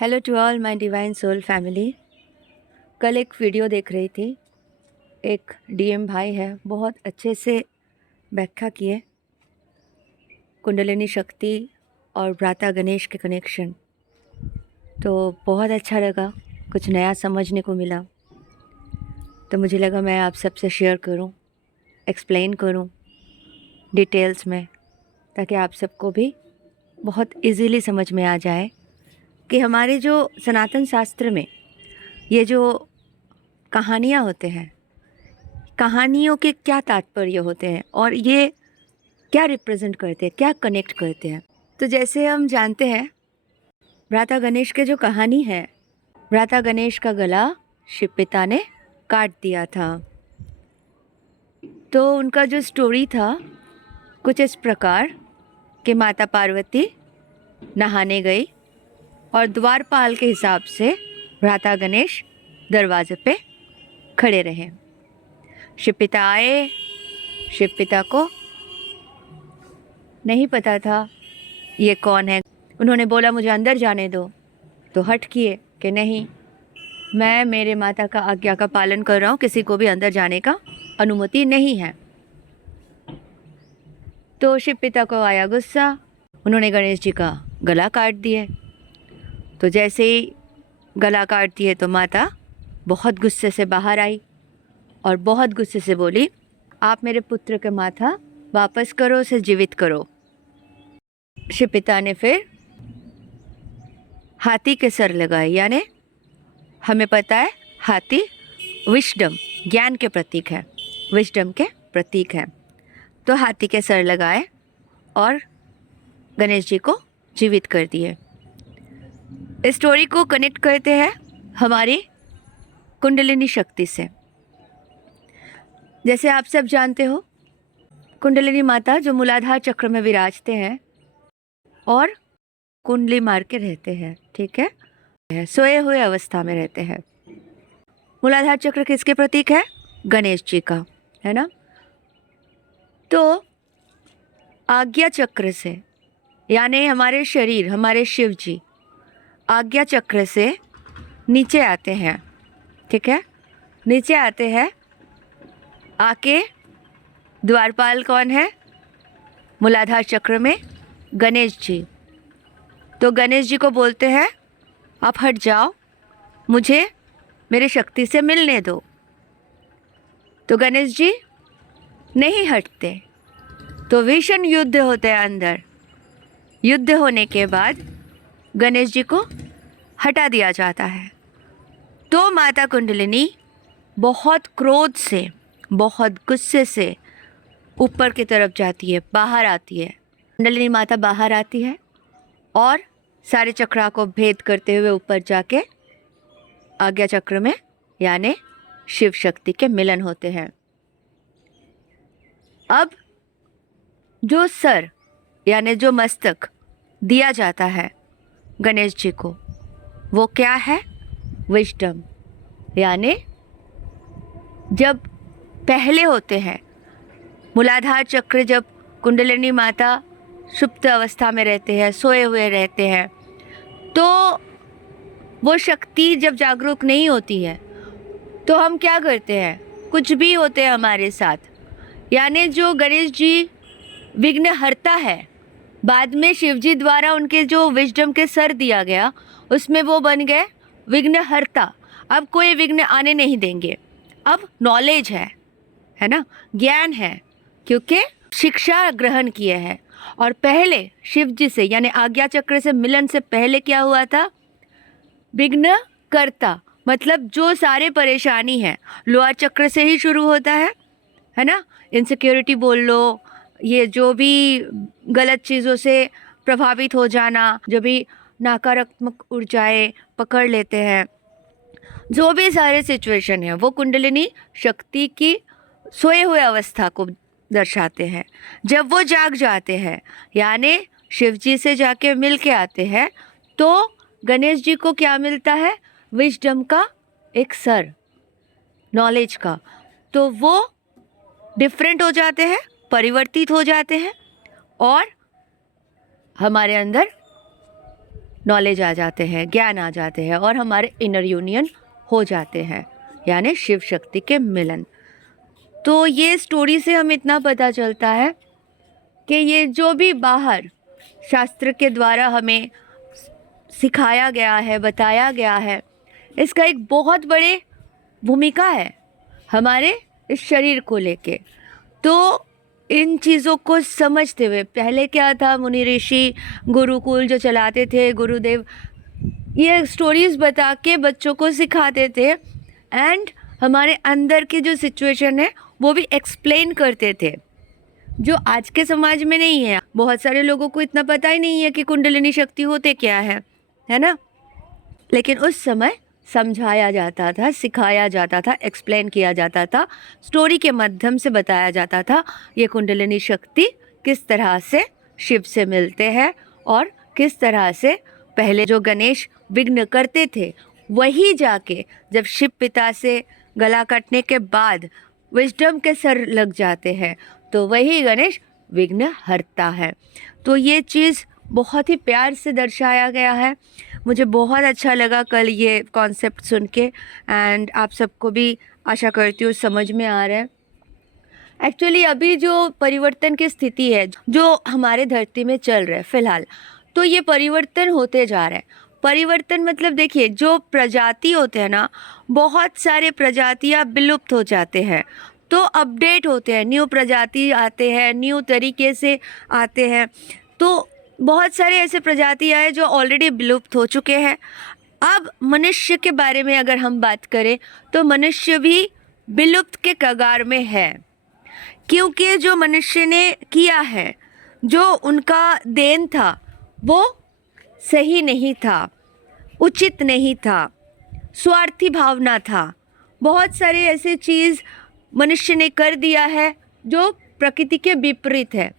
Hello to all my divine soul family. कल एक video देख रही थी। एक डीएम भाई है, बहुत अच्छे से व्याख्या किए कुंडलिनी शक्ति और भ्राता गणेश के कनेक्शन। तो बहुत अच्छा लगा, कुछ नया समझने को मिला। तो मुझे लगा मैं आप सबसे शेयर करूं, एक्सप्लेन करूं डिटेल्स में, ताकि आप सबको भी बहुत इजीली समझ में आ जाए कि हमारे जो सनातन शास्त्र में ये जो कहानियाँ होते हैं, कहानियों के क्या तात्पर्य होते हैं और ये क्या रिप्रेजेंट करते हैं, क्या कनेक्ट करते हैं। तो जैसे हम जानते हैं, भ्राता गणेश के जो कहानी है, भ्राता गणेश का गला शिव पिता ने काट दिया था। तो उनका जो स्टोरी था कुछ इस प्रकार कि माता पार्वती नहाने गई और द्वारपाल के हिसाब से भ्राता गणेश दरवाजे पे खड़े रहे। शिव पिता आए। शिव पिता को नहीं पता था ये कौन है। उन्होंने बोला मुझे अंदर जाने दो, तो हट किए कि नहीं, मैं मेरे माता का आज्ञा का पालन कर रहा हूँ, किसी को भी अंदर जाने का अनुमति नहीं है। तो शिव पिता को आया गुस्सा, उन्होंने गणेश जी का गला काट दिए। तो जैसे ही गला काट दिए तो माता बहुत गुस्से से बाहर आई और बहुत गुस्से से बोली, आप मेरे पुत्र का माथा वापस करो, उसे जीवित करो। शिव पिता ने फिर हाथी के सर लगाए, यानी हमें पता है हाथी विजडम, ज्ञान के प्रतीक है, विजडम के प्रतीक है। तो हाथी के सर लगाए और गणेश जी को जीवित कर दिए। इस स्टोरी को कनेक्ट करते हैं हमारी कुंडलिनी शक्ति से। जैसे आप सब जानते हो, कुंडलिनी माता जो मूलाधार चक्र में विराजते हैं और कुंडली मार के रहते हैं, ठीक है, सोए हुए अवस्था में रहते हैं। मूलाधार चक्र किसके प्रतीक है? गणेश जी का, है ना। तो आज्ञा चक्र से, यानी हमारे शरीर, हमारे शिव जी आज्ञा चक्र से नीचे आते हैं, ठीक है, नीचे आते हैं। आके द्वारपाल कौन है? मूलाधार चक्र में गणेश जी। तो गणेश जी को बोलते हैं आप हट जाओ, मुझे मेरी शक्ति से मिलने दो। तो गणेश जी नहीं हटते। तो भीषण युद्ध होता है अंदर। युद्ध होने के बाद गणेश जी को हटा दिया जाता है। तो माता कुंडलिनी बहुत क्रोध से, बहुत गुस्से से ऊपर की तरफ जाती है, बाहर आती है। कुंडलिनी माता बाहर आती है और सारे चक्रा को भेद करते हुए ऊपर जाके आज्ञा चक्र में, यानी शिव शक्ति के मिलन होते हैं। अब जो सर यानी जो मस्तक दिया जाता है गणेश जी को, वो क्या है? विजडम। यानी जब पहले होते हैं मूलाधार चक्र, जब कुंडलिनी माता सुप्त अवस्था में रहते हैं, सोए हुए रहते हैं, तो वो शक्ति जब जागरूक नहीं होती है तो हम क्या करते हैं, कुछ भी होते हैं हमारे साथ। यानी जो गणेश जी विघ्नहर्ता है, बाद में शिवजी द्वारा उनके जो विजडम के सर दिया गया, उसमें वो बन गए विघ्नहर्ता। अब कोई विघ्न आने नहीं देंगे। अब नॉलेज है ना, ज्ञान है, क्योंकि शिक्षा ग्रहण किए हैं। और पहले शिव जी से, यानी आज्ञा चक्र से मिलन से पहले क्या हुआ था? विघ्न करता, मतलब जो सारे परेशानी है लोअर चक्र से ही शुरू होता है ना। इनसिक्योरिटी बोल लो, ये जो भी गलत चीज़ों से प्रभावित हो जाना, जो भी नकारात्मक ऊर्जाएं पकड़ लेते हैं, जो भी सारे सिचुएशन है, वो कुंडलिनी शक्ति की सोए हुए अवस्था को दर्शाते हैं। जब वो जाग जाते हैं, यानी शिव जी से जाके मिल के आते हैं, तो गणेश जी को क्या मिलता है? विजडम का एक सर, नॉलेज का। तो वो डिफरेंट हो जाते हैं, परिवर्तित हो जाते हैं और हमारे अंदर नॉलेज आ जाते हैं, ज्ञान आ जाते हैं और हमारे इनर यूनियन हो जाते हैं, यानी शिव शक्ति के मिलन। तो ये स्टोरी से हमें इतना पता चलता है कि ये जो भी बाहर शास्त्र के द्वारा हमें सिखाया गया है, बताया गया है, इसका एक बहुत बड़े भूमिका है हमारे इस शरीर को लेके। तो इन चीज़ों को समझते हुए, पहले क्या था, मुनि ऋषि गुरुकुल जो चलाते थे, गुरुदेव ये स्टोरीज बता के बच्चों को सिखाते थे एंड हमारे अंदर की जो सिचुएशन है वो भी एक्सप्लेन करते थे, जो आज के समाज में नहीं है। बहुत सारे लोगों को इतना पता ही नहीं है कि कुंडलिनी शक्ति होते क्या है ना। लेकिन उस समय समझाया जाता था, सिखाया जाता था, एक्सप्लेन किया जाता था, स्टोरी के माध्यम से बताया जाता था ये कुंडलिनी शक्ति किस तरह से शिव से मिलते हैं और किस तरह से पहले जो गणेश विघ्न करते थे वही जाके जब शिव पिता से गला कटने के बाद विजडम के सर लग जाते हैं तो वही गणेश विघ्न हरता है। तो ये चीज़ बहुत ही प्यार से दर्शाया गया है। मुझे बहुत अच्छा लगा कल ये कॉन्सेप्ट सुन के एंड आप सबको भी आशा करती हूँ समझ में आ रहा है। एक्चुअली अभी जो परिवर्तन की स्थिति है जो हमारे धरती में चल रहा है फ़िलहाल, तो ये परिवर्तन होते जा रहा है। परिवर्तन मतलब देखिए, जो प्रजाति होते हैं ना, बहुत सारे प्रजातियाँ विलुप्त हो जाते हैं तो अपडेट होते हैं, न्यू प्रजाति आते हैं, न्यू तरीके से आते हैं। तो बहुत सारे ऐसे प्रजातियाँ हैं जो ऑलरेडी विलुप्त हो चुके हैं। अब मनुष्य के बारे में अगर हम बात करें तो मनुष्य भी विलुप्त के कगार में है, क्योंकि जो मनुष्य ने किया है, जो उनका देन था वो सही नहीं था, उचित नहीं था, स्वार्थी भावना था। बहुत सारे ऐसे चीज़ मनुष्य ने कर दिया है जो प्रकृति के विपरीत है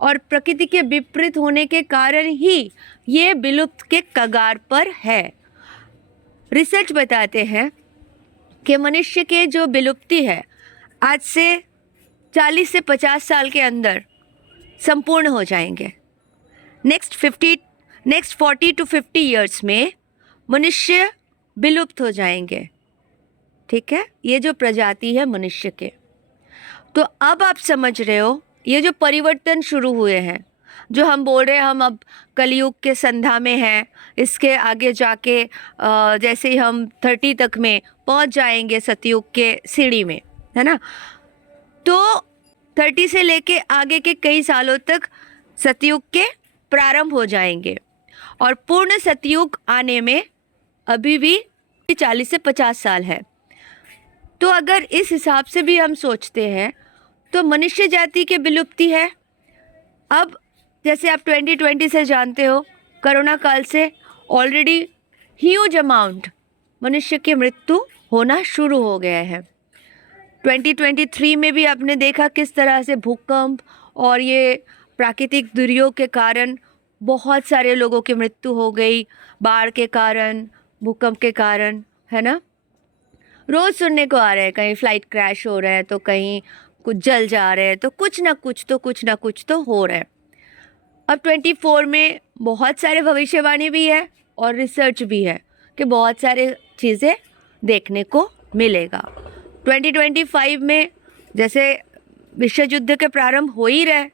और प्रकृति के विपरीत होने के कारण ही ये विलुप्त के कगार पर है। रिसर्च बताते हैं कि मनुष्य के जो विलुप्ति है आज से 40 से 50 साल के अंदर संपूर्ण हो जाएंगे। नेक्स्ट 40 to 50 ईयर्स में मनुष्य विलुप्त हो जाएंगे। ठीक है, ये जो प्रजाति है मनुष्य के। तो अब आप समझ रहे हो ये जो परिवर्तन शुरू हुए हैं, जो हम बोल रहे हैं हम अब कलयुग के संध्या में हैं, इसके आगे जाके जैसे ही हम 30 तक में पहुंच जाएंगे सतयुग के सीढ़ी में, है ना। तो 30 से लेके आगे के कई सालों तक सतयुग के प्रारंभ हो जाएंगे और पूर्ण सतयुग आने में अभी भी 40 से 50 साल है। तो अगर इस हिसाब से भी हम सोचते हैं तो मनुष्य जाति की विलुप्ति है। अब जैसे आप 2020 से जानते हो, कोरोना काल से ऑलरेडी ह्यूज अमाउंट मनुष्य की मृत्यु होना शुरू हो गया है। 2023 में भी आपने देखा किस तरह से भूकंप और ये प्राकृतिक दुर्योग के कारण बहुत सारे लोगों की मृत्यु हो गई, बाढ़ के कारण, भूकंप के कारण, है ना। रोज़ सुनने को आ रहा है कहीं फ्लाइट क्रैश हो रहा है, तो कहीं कुछ जल जा रहे हैं, तो कुछ ना कुछ तो हो रहा है। अब 24 में बहुत सारे भविष्यवाणी भी है और रिसर्च भी है कि बहुत सारे चीज़ें देखने को मिलेगा। 2025 में जैसे विश्व युद्ध के प्रारंभ हो ही रहे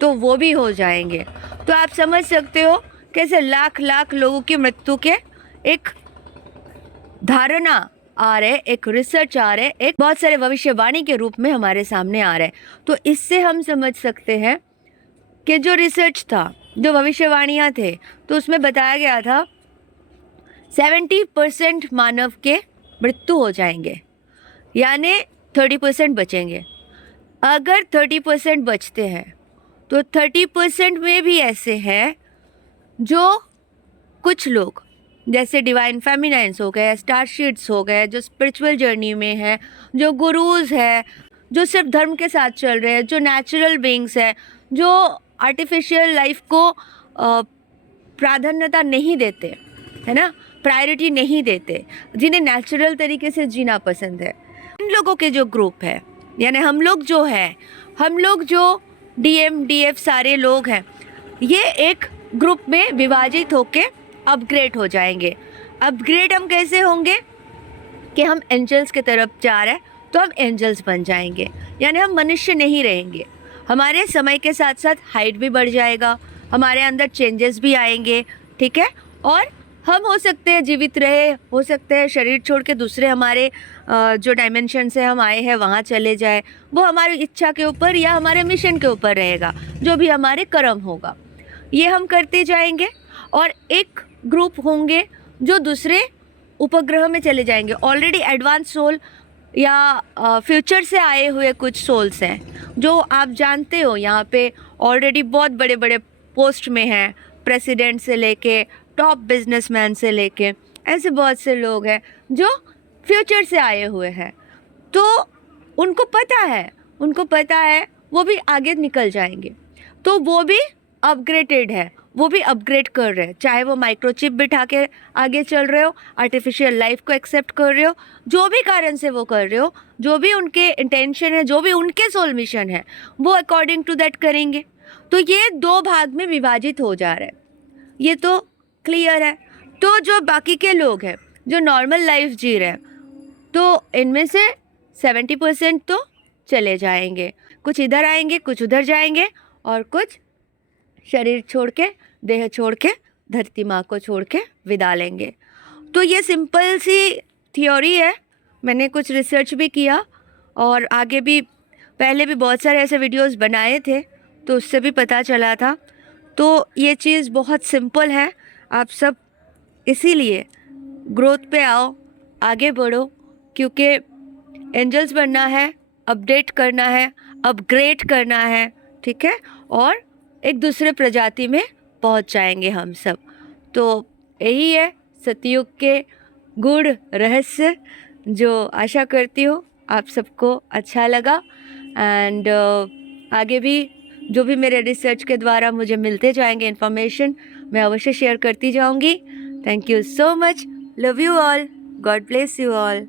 तो वो भी हो जाएंगे। तो आप समझ सकते हो कैसे लाख लाख लोगों की मृत्यु के एक धारणा आ रहे, एक रिसर्च आ रहे, एक बहुत सारे भविष्यवाणी के रूप में हमारे सामने आ रहे। तो इससे हम समझ सकते हैं कि जो रिसर्च था, जो भविष्यवाणियाँ थे, तो उसमें बताया गया था 70% मानव के मृत्यु हो जाएंगे, यानी 30% बचेंगे। अगर 30% बचते हैं तो 30% में भी ऐसे हैं जो कुछ लोग जैसे डिवाइन फेमिनाइंस हो गए, स्टारशीड्स हो गए, जो स्पिरिचुअल जर्नी में है, जो गुरुज है, जो सिर्फ धर्म के साथ चल रहे हैं, जो नेचुरल बीइंग्स है, जो आर्टिफिशियल लाइफ को प्राधान्यता नहीं देते, है ना, प्रायोरिटी नहीं देते, जिन्हें नेचुरल तरीके से जीना पसंद है, इन लोगों के जो ग्रुप है, यानी हम लोग जो DMDF सारे लोग हैं, ये एक ग्रुप में विभाजित होके अपग्रेड हो जाएंगे। अपग्रेड हम कैसे होंगे कि हम एंजल्स की तरफ जा रहे हैं तो हम एंजल्स बन जाएंगे, यानी हम मनुष्य नहीं रहेंगे। हमारे समय के साथ साथ हाइट भी बढ़ जाएगा, हमारे अंदर चेंजेस भी आएंगे, ठीक है। और हम हो सकते हैं जीवित रहे, हो सकते हैं शरीर छोड़ के दूसरे हमारे जो डायमेंशन से हम आए हैं वहाँ चले जाए। वो हमारी इच्छा के ऊपर या हमारे मिशन के ऊपर रहेगा, जो भी हमारे कर्म होगा ये हम करते जाएंगे। और एक ग्रुप होंगे जो दूसरे उपग्रह में चले जाएंगे। ऑलरेडी एडवांस सोल या फ्यूचर से आए हुए कुछ सोल्स हैं जो आप जानते हो यहाँ पे ऑलरेडी बहुत बड़े बड़े पोस्ट में हैं, प्रेसिडेंट से लेके टॉप बिजनेसमैन से लेके ऐसे बहुत से लोग हैं जो फ्यूचर से आए हुए हैं। तो उनको पता है वो भी आगे निकल जाएंगे, तो वो भी अपग्रेडेड है, वो भी अपग्रेड कर रहे हैं। चाहे वो माइक्रोचिप बिठा के आगे चल रहे हो, आर्टिफिशियल लाइफ को एक्सेप्ट कर रहे हो, जो भी कारण से वो कर रहे हो, जो भी उनके इंटेंशन है, जो भी उनके सोल मिशन है, वो अकॉर्डिंग टू दैट करेंगे। तो ये 2 भाग में विभाजित हो जा रहा है, ये तो क्लियर है। तो जो बाकी के लोग हैं जो नॉर्मल लाइफ जी रहे हैं, तो इनमें से 70% तो चले जाएंगे, कुछ इधर आएंगे, कुछ उधर जाएंगे, और कुछ शरीर छोड़ के, देह छोड़ के, धरती माँ को छोड़ के विदा लेंगे। तो ये सिंपल सी थ्योरी है। मैंने कुछ रिसर्च भी किया और आगे भी पहले भी बहुत सारे ऐसे वीडियोस बनाए थे, तो उससे भी पता चला था। तो ये चीज़ बहुत सिंपल है। आप सब इसीलिए ग्रोथ पे आओ, आगे बढ़ो, क्योंकि एंजल्स बनना है, अपडेट करना है, अपग्रेड करना है, ठीक है। और एक दूसरे प्रजाति में पहुंच जाएंगे हम सब। तो यही है सतयुग के गूढ़ रहस्य, जो आशा करती हूँ आप सबको अच्छा लगा। एंड आगे भी जो भी मेरे रिसर्च के द्वारा मुझे मिलते जाएंगे इन्फॉर्मेशन, मैं अवश्य शेयर करती जाऊंगी। Thank you so much, love you all, God bless you all.